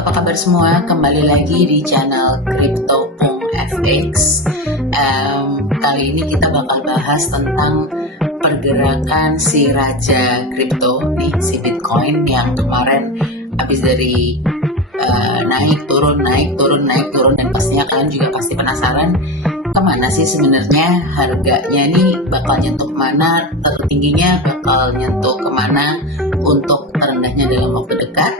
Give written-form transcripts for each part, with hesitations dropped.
apa kabar semua? Kembali lagi di channel Crypto.fx. Kali ini kita bakal bahas tentang pergerakan si raja kripto nih, si Bitcoin yang kemarin habis dari naik turun dan pastinya kalian juga pasti penasaran kemana sih sebenarnya harganya ini bakal nyentuh mana, tertingginya bakal nyentuh kemana untuk terendahnya dalam waktu dekat.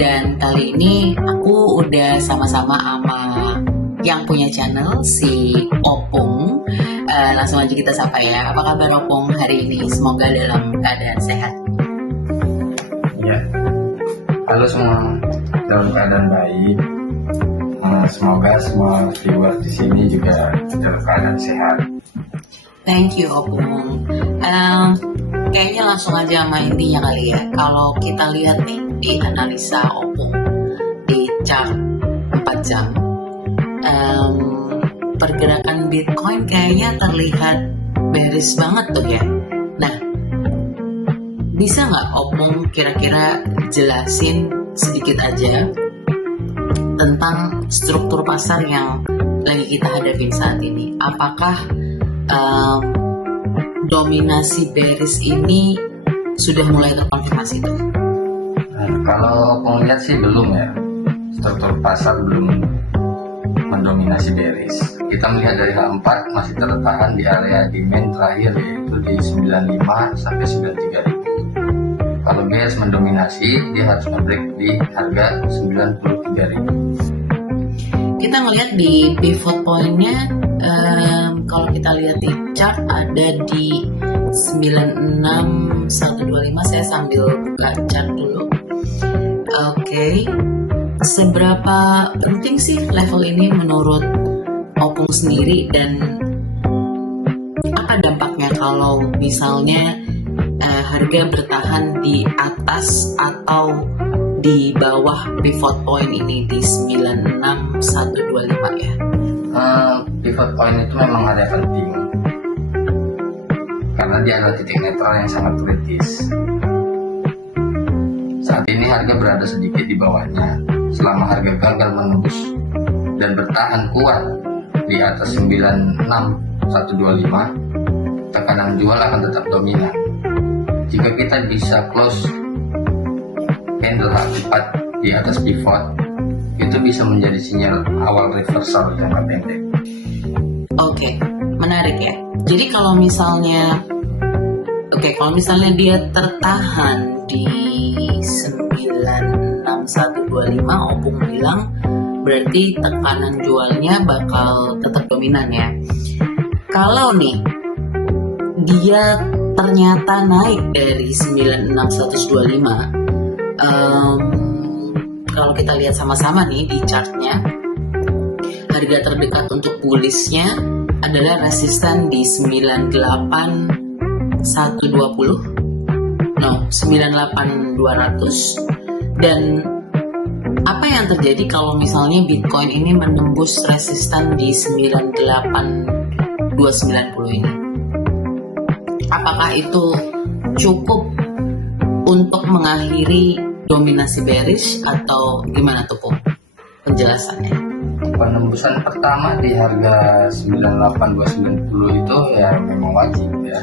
Dan kali ini aku udah sama-sama sama yang punya channel, si Opung. Langsung aja kita sapa ya. Apa kabar Opung hari ini? Semoga dalam keadaan sehat. Ya, halo semua, dalam keadaan baik. Semoga semua viewer di sini juga dalam keadaan sehat. Thank you Opung. Kayaknya langsung aja sama intinya kali ya. Kalau kita lihat nih di analisa Opung di chart 4 jam, pergerakan Bitcoin kayaknya terlihat bearish banget tuh ya. Nah, bisa nggak Opung kira-kira jelasin sedikit aja tentang struktur pasar yang lagi kita hadapin saat ini? Apakah dominasi bearish ini sudah mulai terkonfirmasi tuh? Kalau aku lihat sih belum ya, struktur pasar belum mendominasi bearish. Kita melihat dari H4 masih tertahan di area demand terakhir, yaitu di 95 sampai 93 ribu. Kalau bearish mendominasi, dia harus nge-break di harga 93 ribu. Kita ngelihat di pivot point-nya, kalau kita lihat di chart ada di 96125. Saya sambil buka chart dulu. Oke. Seberapa penting sih level ini menurut Opung sendiri, dan apa dampaknya kalau misalnya harga bertahan di atas atau di bawah pivot point ini di 96125 ya? Pivot point itu memang ada penting karena dia adalah titik netral yang sangat kritis. Saat ini harga berada sedikit di bawahnya. Selama harga gagal menembus dan bertahan kuat di atas 96125, tekanan jual akan tetap dominan. Jika kita bisa close candle H4 di atas pivot, itu bisa menjadi sinyal awal reversal jangka pendek. Oke, menarik ya. Jadi kalau misalnya dia tertahan di 96125, Opung bilang berarti tekanan jualnya bakal tetap dominan ya. Kalau nih dia ternyata naik dari 96125, kalau kita lihat sama-sama nih di chartnya, harga terdekat untuk bullishnya adalah resisten di 98200, dan apa yang terjadi kalau misalnya Bitcoin ini menembus resisten di 98290 ini? Apakah itu cukup untuk mengakhiri dominasi bearish atau gimana tuh Pung penjelasannya? Penembusan pertama di harga 98290 itu ya memang wajib ya,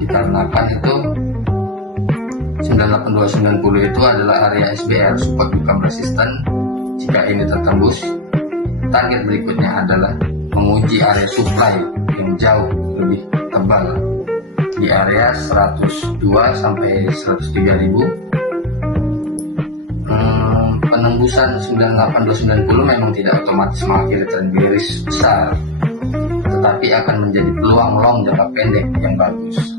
dikarenakan itu 98290 itu adalah area SBR, support become resistant. Jika ini tertembus, target berikutnya adalah menguji area supply yang jauh lebih tebal di area 102 sampai 103 ribu. Penembusan 98290 memang tidak otomatis mengakhiri tren bearish besar, tetapi akan menjadi peluang long jangka pendek yang bagus.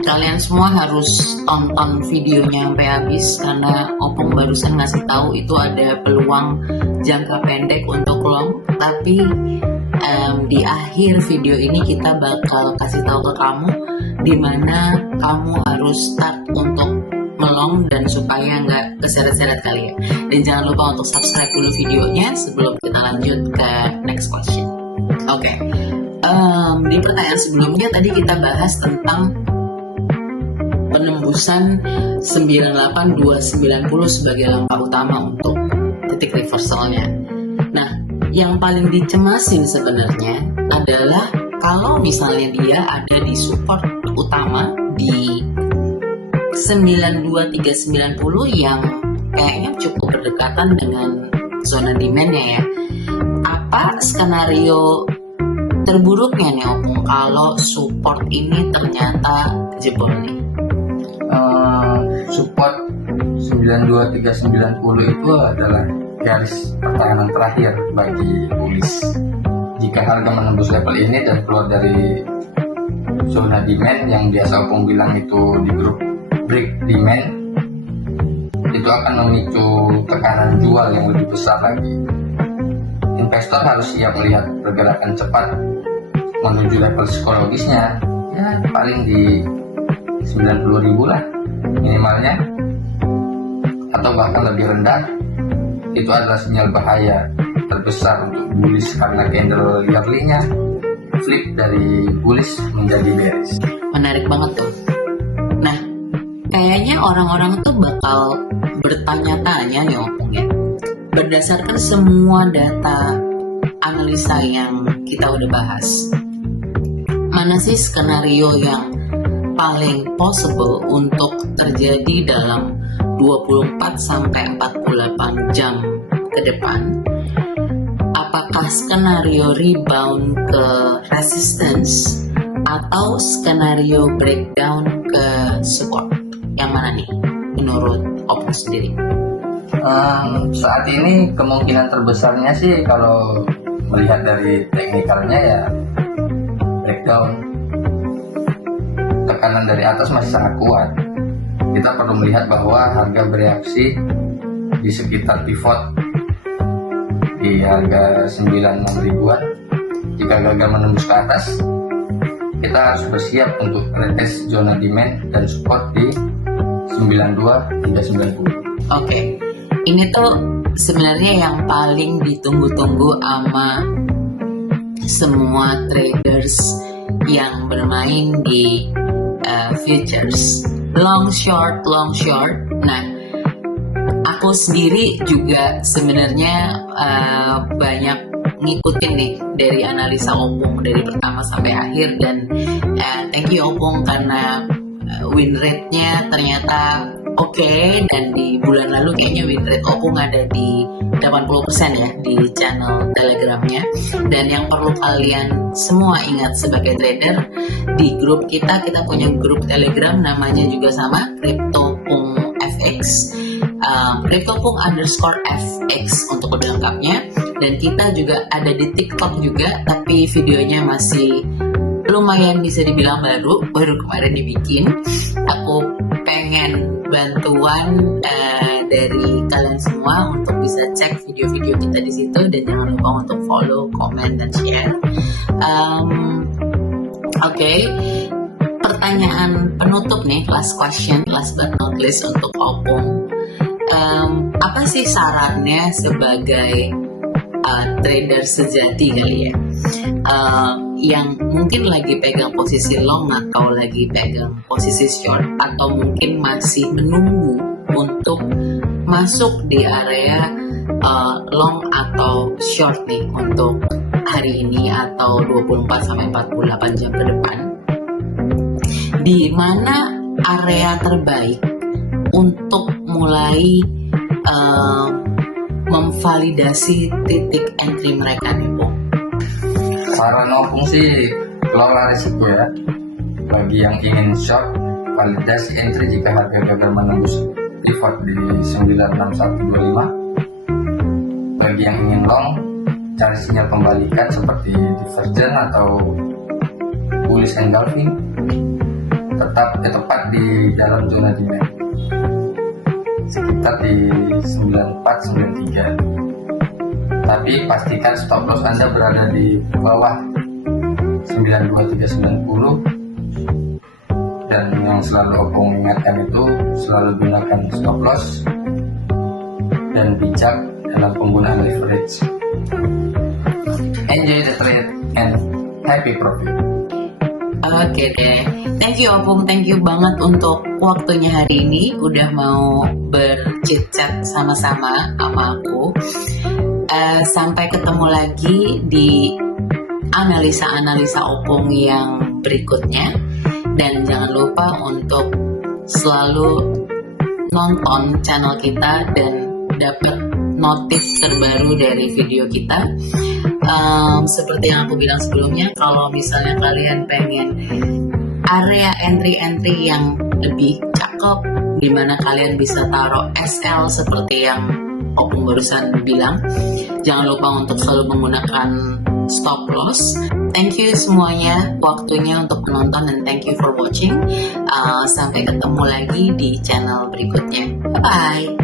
Kalian semua harus tonton videonya sampai habis, karena Opung barusan ngasih tahu itu ada peluang jangka pendek untuk long. Tapi di akhir video ini kita bakal kasih tahu ke kamu di mana kamu harus start untuk melong dan supaya nggak keseret-seret kali ya. Dan jangan lupa untuk subscribe dulu videonya sebelum kita lanjut ke next question. Oke. Di pertanyaan sebelumnya tadi kita bahas tentang penembusan 98290 sebagai langkah utama untuk titik reversalnya. Nah, yang paling dicemasin sebenarnya adalah kalau misalnya dia ada di support utama di 92390 yang kayaknya cukup berdekatan dengan zona demand-nya ya. Apa skenario terburuknya nih Opung kalau support ini ternyata jebol nih? Support 92390 itu adalah garis pertahanan terakhir bagi bullish. Jika harga menembus level ini dan keluar dari zona demand yang biasa Opung bilang itu di grup break demand, itu akan memicu tekanan jual yang lebih besar lagi. Investor harus siap melihat pergerakan cepat menuju level psikologisnya, ya paling di 90.000 lah minimalnya, atau bahkan lebih rendah. Itu adalah sinyal bahaya terbesar untuk bullish karena candle yearly-nya flip dari bullish menjadi bearish. Menarik banget tuh. Nah, kayaknya orang-orang tuh bakal bertanya-tanya nih Opung ya, berdasarkan semua data analisa yang kita udah bahas, mana sih skenario yang paling possible untuk terjadi dalam 24 sampai 48 jam ke depan? Apakah skenario rebound ke resistance atau skenario breakdown ke support? Yang mana nih menurut Opung sendiri? Saat ini kemungkinan terbesarnya sih kalau melihat dari teknikalnya ya breakdown. Tekanan dari atas masih sangat kuat. Kita perlu melihat bahwa harga bereaksi di sekitar pivot di harga 96 ribuan. Jika gagal menembus ke atas, kita harus bersiap untuk retest zona demand dan support di 92.390. Oke, ini tuh sebenarnya yang paling ditunggu-tunggu sama semua traders yang bermain di futures, long short. Nah, aku sendiri juga sebenarnya banyak ngikutin nih dari analisa Opung dari pertama sampai akhir, dan thank you Opung karena win rate-nya ternyata oke, dan di bulan lalu kayaknya win rate Opung ada di 80% ya di channel Telegramnya. Dan yang perlu kalian semua ingat sebagai trader, di grup kita punya grup Telegram namanya juga sama, CryptoPung FX, CryptoPung_FX untuk lebih lengkapnya. Dan kita juga ada di TikTok juga, tapi videonya masih lumayan bisa dibilang baru kemarin dibikin. Aku pengen bantuan dari kalian semua untuk bisa cek video-video kita di situ, dan jangan lupa untuk follow, comment, dan share. Oke. Pertanyaan penutup nih, last question, last but not least untuk Opung. Apa sih sarannya sebagai trader sejati kali ya, yang mungkin lagi pegang posisi long atau lagi pegang posisi short, atau mungkin masih menunggu untuk masuk di area long atau short nih untuk hari ini atau 24 sampai 48 jam ke depan? Di mana area terbaik untuk mulai memvalidasi titik entry mereka nih, Bu? Saran Opung sih kelola risiko ya. Bagi yang ingin short, validasi entry jika harga gagal menembus pivot di 96125. Bagi yang ingin long, cari sinyal pembalikan seperti divergent atau bullish engulfing, tepat di dalam zona demand sekitar di 9493. Tapi pastikan stop loss Anda berada di bawah 92390, dan yang selalu Opung ingatkan itu selalu gunakan stop loss dan bijak dalam penggunaan leverage. Enjoy the trade and happy profit. Oke deh, thank you Opung, thank you banget untuk waktunya hari ini, udah mau berchit-chat sama-sama sama aku. Sampai ketemu lagi di analisa-analisa Opung yang berikutnya. Dan jangan lupa untuk selalu nonton channel kita dan dapat notif terbaru dari video kita. Seperti yang aku bilang sebelumnya, kalau misalnya kalian pengen area entry-entry yang lebih cakep, dimana kalian bisa taruh SL seperti yang Opung barusan bilang, jangan lupa untuk selalu menggunakan stop loss. Thank you semuanya waktunya untuk menonton, dan thank you for watching. Sampai ketemu lagi di channel berikutnya. Bye bye.